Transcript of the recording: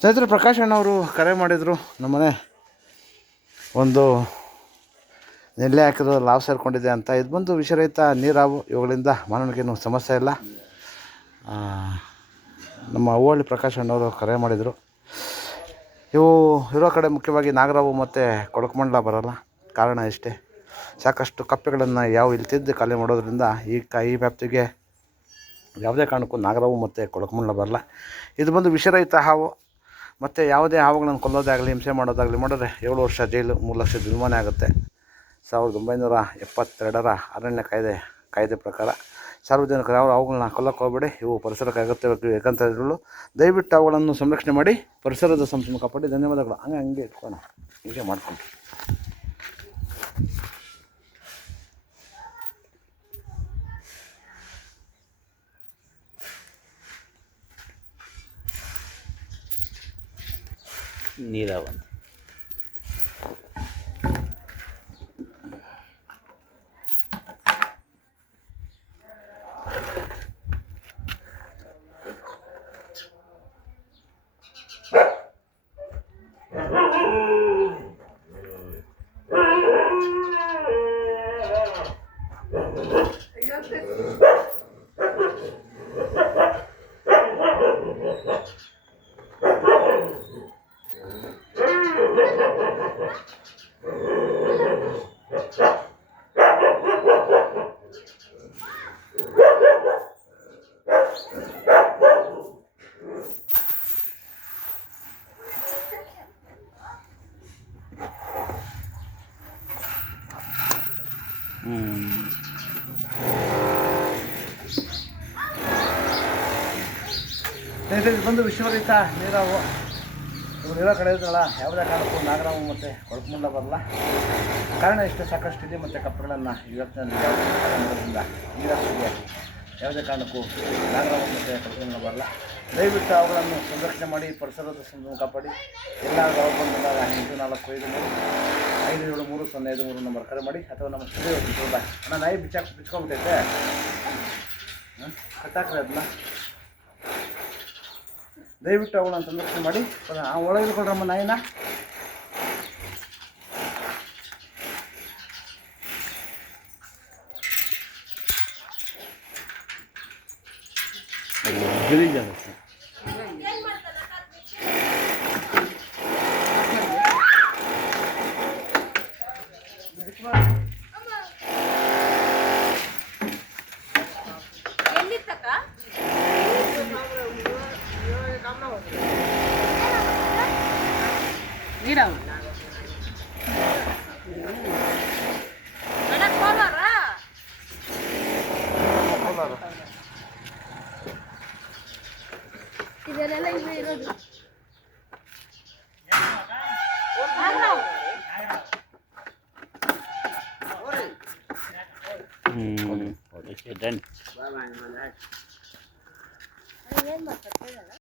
ಸ್ನೇಹಿತರು, ಪ್ರಕಾಶ್ ಅಣ್ಣವರು ಕರೆ ಮಾಡಿದರು. ನಮ್ಮನೆ ಒಂದು ನೆಲ್ಲೆ ಹಾಕಿದ್ರು, ಲಾವ್ ಸೇರ್ಕೊಂಡಿದೆ ಅಂತ. ಇದು ಬಂದು ವಿಷರಹಿತ ನೀರಾವು. ಇವುಗಳಿಂದ ಮಾನವನಿಗೇನು ಸಮಸ್ಯೆ ಇಲ್ಲ. ನಮ್ಮ ಹೂವಳ್ಳಿ ಪ್ರಕಾಶ್ ಅಣ್ಣವರು ಕರೆ ಮಾಡಿದರು. ಇವು ಇರೋ ಕಡೆ ಮುಖ್ಯವಾಗಿ ನಾಗರಾವು ಮತ್ತು ಕೊಳಕಮಂಡಲ ಬರೋಲ್ಲ. ಕಾರಣ ಇಷ್ಟೇ, ಸಾಕಷ್ಟು ಕಪ್ಪೆಗಳನ್ನು ಯಾವ ಇಲ್ಲಿ ತಿದ್ದು ಖಾಲಿ ಮಾಡೋದ್ರಿಂದ ಈ ವ್ಯಾಪ್ತಿಗೆ ಯಾವುದೇ ಕಾರಣಕ್ಕೂ ನಾಗರಾವು ಮತ್ತು ಕೊಳಕಮಂಡಲ ಬರಲ್ಲ. ಇದು ಬಂದು ವಿಷರಹಿತ ಹಾವು. ಮತ್ತು ಯಾವುದೇ ಹಾವುಗಳನ್ನು ಕೊಲ್ಲೋದಾಗಲಿ ಹಿಂಸೆ ಮಾಡೋದಾಗಲಿ ಮಾಡಿದ್ರೆ 7 ವರ್ಷ ಜೈಲು, 3 ಲಕ್ಷ ಜುಲ್ಮಾನೆ ಆಗುತ್ತೆ. 1972ರ ಅರಣ್ಯ ಕಾಯ್ದೆ ಪ್ರಕಾರ ಸಾರ್ವಜನಿಕರು ಯಾವ ಅವುಗಳನ್ನ ಕೊಲ್ಲಕ್ಕೆ ಹೋಗಬೇಡಿ. ಇವು ಪರಿಸರಕ್ಕೆ ಅಗತ್ಯವಾಗಿ ಏಕಂತಗಳು. ದಯವಿಟ್ಟು ಅವುಗಳನ್ನು ಸಂರಕ್ಷಣೆ ಮಾಡಿ ಪರಿಸರದ ಸಂಪೂರ್ಣ ಕಾಪಾಡಿ. ಧನ್ಯವಾದಗಳು. ಹಂಗೆ ಇಟ್ಕೋಣ, ಹೀಗೆ ಮಾಡ್ಕೊಂಡು ನೀರಾವಂತ ಇದು ಬಂದು ವಿಶ್ವರಹಿತ ನೀರಾವು. ಇವು ಇರೋ ಕಡೆ ಇದ್ರಲ್ಲ, ಯಾವುದೇ ಕಾರಣಕ್ಕೂ ನಾಗರಾವು ಮತ್ತು ಕೊಳಕಮಂಡಲ ಬರಲ್ಲ. ಕಾರಣ ಇಷ್ಟೇ, ಸಾಕಷ್ಟು ಇದೆ. ಮತ್ತು ಕಪ್ಪೆಗಳನ್ನು ಇವತ್ತಿನಲ್ಲಿ ಮಾಡೋದ್ರಿಂದ ಈ ರಾಷ್ಟ್ರಕ್ಕೆ ಯಾವುದೇ ಕಾರಣಕ್ಕೂ ನಾಗರಾವು ಮತ್ತು ಕೊಳಕಮಂಡಲ ಬರಲ್ಲ. ದಯವಿಟ್ಟು ಅವುಗಳನ್ನು ಸಂರಕ್ಷಣೆ ಮಾಡಿ ಪರಿಸರದ ಸಂಪೂರ್ಣ ಕಾಪಾಡಿ. ಎಲ್ಲ ಅವು ಬಂದಾಗ 5475730553 ನಂಬರ್ ಕರೆ ಮಾಡಿ, ಅಥವಾ ನಮ್ಮ ಸ್ಟುಡಿಯೋ ಅಣ್ಣ ನಾಯಿ ಬಿಚ್ಕೊಂಡ್ಬಿಟ್ಟೈತೆ, ಕಟ್ಟಾಕ್ರಿ ಅದನ್ನ. ದಯವಿಟ್ಟು ಅವುಗಳನ್ನು ಸಂರಕ್ಷಣೆ ಮಾಡಿ. ಒಳಗೆ ಇಟ್ಕೊಳ್ರಮ್ಮ ನಾಯಿನ. ಇದೆಲ್ಲ ಇವೆ ಇರೋದು. ಡನ್. ಏನ್ ಮಾಡ್ತಾರೆ?